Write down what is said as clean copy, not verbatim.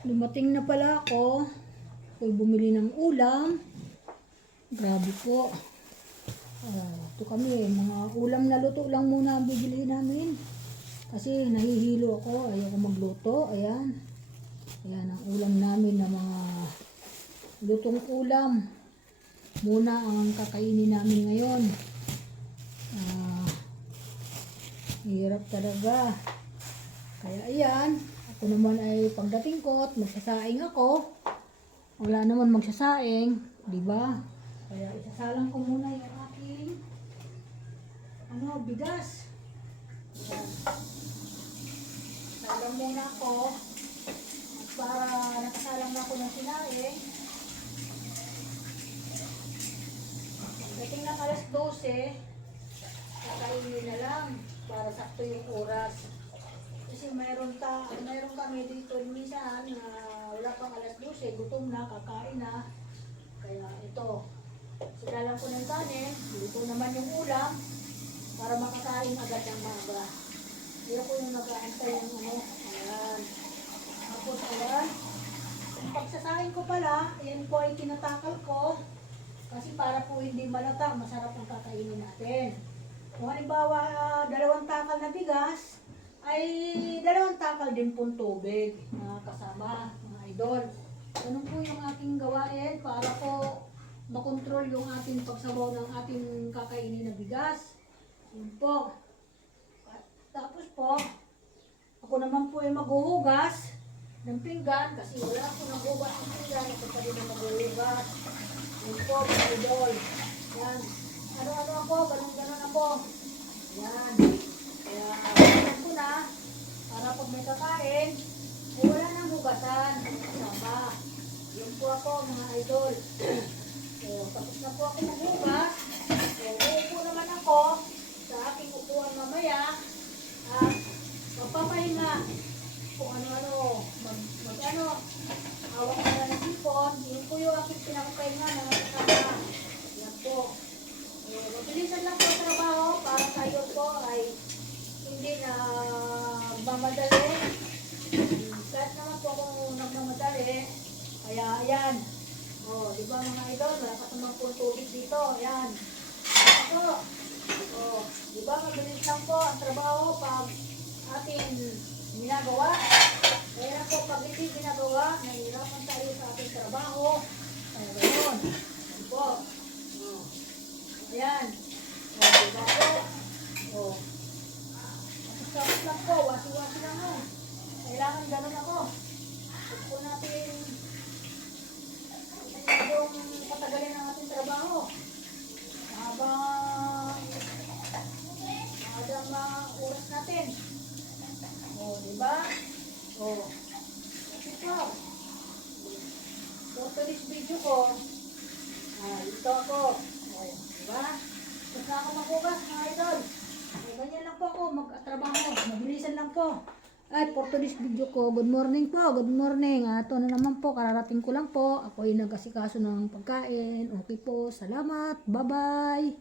Dumating na pala ako. Ako'y bumili ng ulam. Grabe po. Ito kami, mga ulam na luto lang muna ang bibili namin. Kasi nahihilo ako, ayoko magluto. Ayan. Ayan ang ulam namin na mga lutong ulam. Muna ang kakainin namin ngayon. Hirap talaga. Kaya ayan, ako naman ay pagdating ko at magsasaing ako. Wala naman magsasaing, di ba? Kaya isasalang ko muna yung aking bigas. Ayan. Salang muna ako. At para nakasalang na ako ng sinaing. Pagdating ng alas 12, kakainin na lang para sakto yung oras. Kasi mayroon kami dito minsan na wala pang alas 12, gutom na, kakain na. Kaya ito, sinalang ko ng kanin, dito naman yung ulam para makakain agad ng maaga. Hindi ako yung nag-aantay ng ayan. Tapos ayan, ang pagsasahin ko pala, ayan po ay tinatakal ko. Kasi para po hindi malata, masarap ang kakainin natin. Kung halimbawa, 2 takal na bigas, ay 2 takal din pong tubig na kasama, mga idol. Ganun po yung aking gawain para po makontrol yung ating pagsabaw ng ating kakainin na bigas. Yun po. Tapos po, ako naman po ay maghuhugas ng pinggan kasi wala ako naghugas ng pinggan. Ako pa din na maghuhugas. Yun po, mga idol. Yan. Ano ako, ganun ako. Yan. Kaya, ganun ko na. Para pag may kakain, ay wala nang hugasan. Kasama. Yun po ako, mga idol. So, tapos na po ako maghugas. So, uupo naman ako sa aking upuan mamaya. At magpapahinga. Kung ano-ano, hawak na ng sipon. Yun po yung aking pinakapahinga na kasama. Yan po. Mabilisan lang po ang trabaho para tayo po ay hindi na mamadali. Kahit naman po kung nagmamadali. Kaya ayan. Di ba mga idol? Wala pa naman po tubig dito. Ayan. Ito. Di ba mabilis lang po ang trabaho pag ating ginagawa. Kaya na po pag hindi ginagawa, nahihirapan tayo sa ating trabaho. Kaya ganoon. Ayan po. Ayan. Diba po? Tapos lang po. Wasi-wasi lang mo. Kailangan ganun ako. Huwag po natin yung patagalin ng ating trabaho. Habang oras natin. Diba? Ito. So, to this video ko, ito ako. Diba? Tapos na ako maghugas, mga idol. Ganyan lang po ako mag-trabaho. Mabilisan lang po. At for today's video ko, good morning po. Good morning. Ito na naman po, kararating ko lang po. Ako ay nag-asikaso ng pagkain. Okay po. Salamat. Bye-bye.